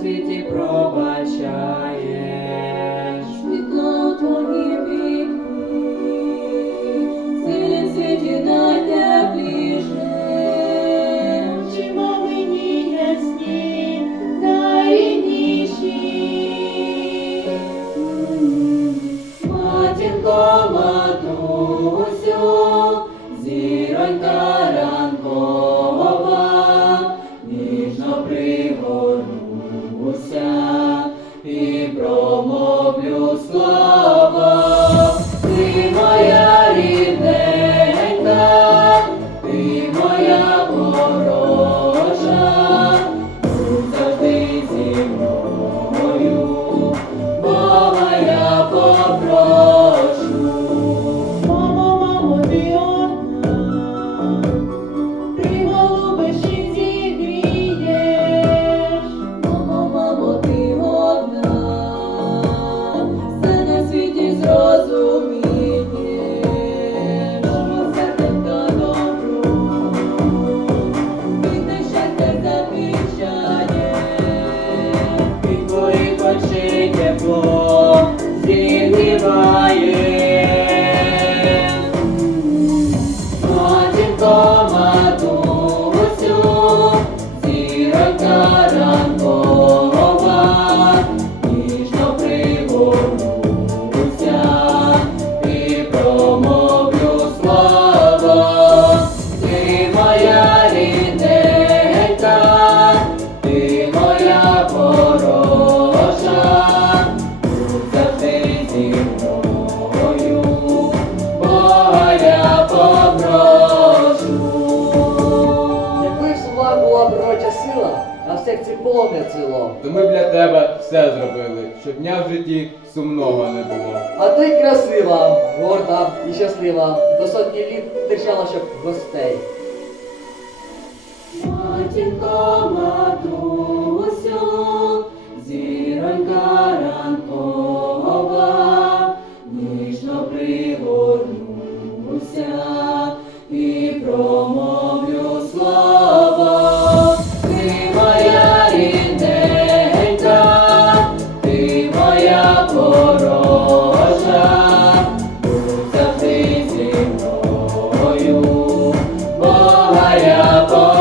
світі пробачаєш. Світло твоє віки, цілім світі найтепліше. Очі мамині ясні, найрідніші. Матінко, матусю, зіронька ранкова, ніжно пригорнуся і промовлю слово. Ти моя рідненька, ти моя хороша, будь завжди зі мною, Бога я попрошу. Мамо, мамо, ти одна, ти голубище зігрієш. Мамо, мамо, ти одна, все на світі зрозумієш. Мамо, серденька добро, від нещастя захищає, від твоїх очей тепло зігріває. Матінко, матусю, зіронька ранкова, ніжно пригорнуся і промовлю слово. Ти моя рідненька, ти моя хороша, будь завжди зі мною, Бога я попрошу. Якби в словах була пророча сила, а в серці полум'я цвіло. То ми б для тебе все зробили, щоб дня в житті сумного не було. А ти красива, горда і щаслива, до сотні літ зустрічала, щоб гостей. Матінко, матусю, зіронька ранкова, ніжно пригорнуся і промовлю слово. Ти моя рідненька, ти моя хороша, будь завжди зі мною, Бога я попрошу.